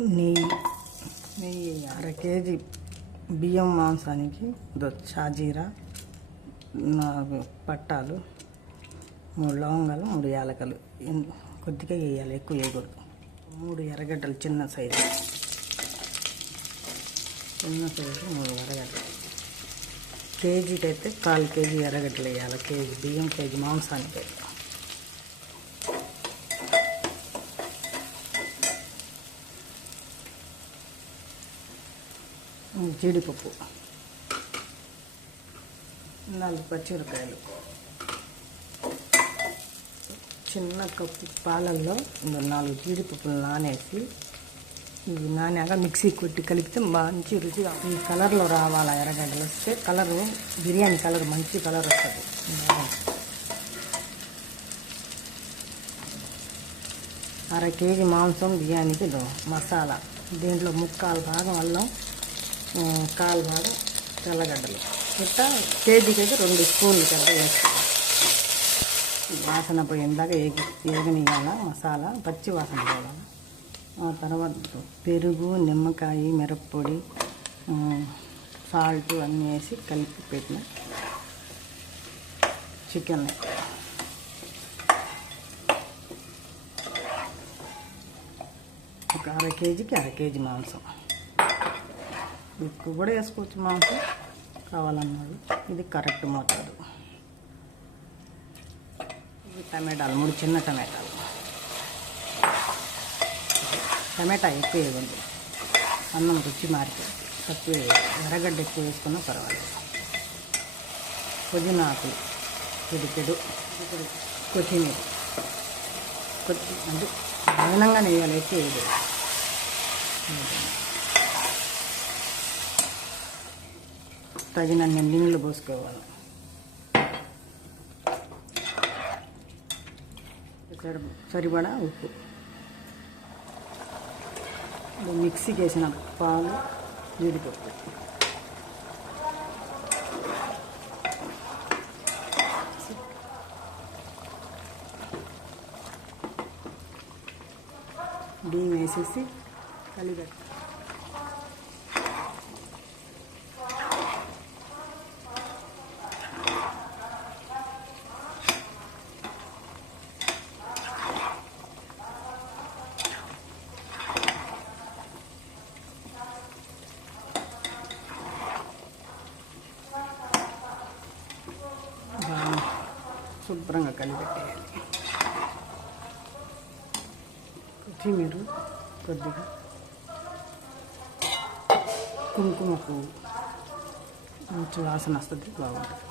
నెయ్యి 1/2 కేజీ బియ్యం మాంసానికి షాజీరా, 4 పట్టాలు, 3 లవంగాలు, 3 యాలకలు కొద్దిగా వేయాలి, ఎక్కువ వేయకూడదు. 3 ఎర్రగడ్డలు చిన్న సైజు 3 ఎర్రగడ్డలు. కేజీకి అయితే 1/4 కేజీ ఎర్రగడ్డలు వేయాలి. కేజీ బియ్యం, కేజీ మాంసానికి. జీడిపప్పు, 4 పచ్చిమిరపకాయలు, చిన్న కప్పు పాలల్లో 4 జీడిపప్పులు నానేసి ఇవి నానాక మిక్సీ కొట్టి కలిపితే మంచి రుచిగా ఈ కలర్లో రావాలి. ఎర్రగడ్డలు వస్తే కలరు బిర్యానీ కలర్ మంచి కలర్ వస్తుంది. 1/2 కేజీ మాంసం బిర్యానీకి మసాలా. దీంట్లో 3/4 భాగం అల్లం, 1/4 భాగం తెల్లగడ్డలు. ఇట్లా కేజీకి అయితే 2 స్పూన్లు పెద్ద వేసుకోవాలి. వాసన పోయేందాక ఏగనియాల మసాలా, పచ్చి వాసన పోవాలి. ఆ తర్వాత పెరుగు, నిమ్మకాయ, మిరప్పొడి, సాల్ట్ అన్నీ వేసి కలిపి పెట్టిన చికెన్. ఒక 1/2 కేజీకి 1/2 కేజీ మాంసం. ఎక్కువ కూడా వేసుకోవచ్చు మాంసం కావాలన్నాడు. ఇది కరెక్ట్ మోతాదు. ఇవి టమాటాలు, 3 చిన్న టమాటాలు. టమాటా ఎక్కువ వేయకండి, అన్నం రుచి మారిపోయింది. తక్కువ ఎర్రగడ్డ ఎక్కువ వేసుకున్నా పర్వాలేదు. పుదీనా ఆకులు పిడికెడు, కొత్తిమీర అంటే అదనంగానే వేయాలి, ఎక్కువ వేయలేదు. తగినన్ని నీళ్ళు పోసుకోవాలి. సరిపడా ఉప్పు. మిక్సీకి వేసిన పాలు, జీడిపప్పు, బియ్యం వేసేసి కలిపెట్టాలి. శుభ్రంగా కలిపెట్టేయాలి. కొత్తిమీర కొద్దిగా, కుంకుమ పువ్వు, మంచి వాసన వస్తుంది, బాగుంటుంది.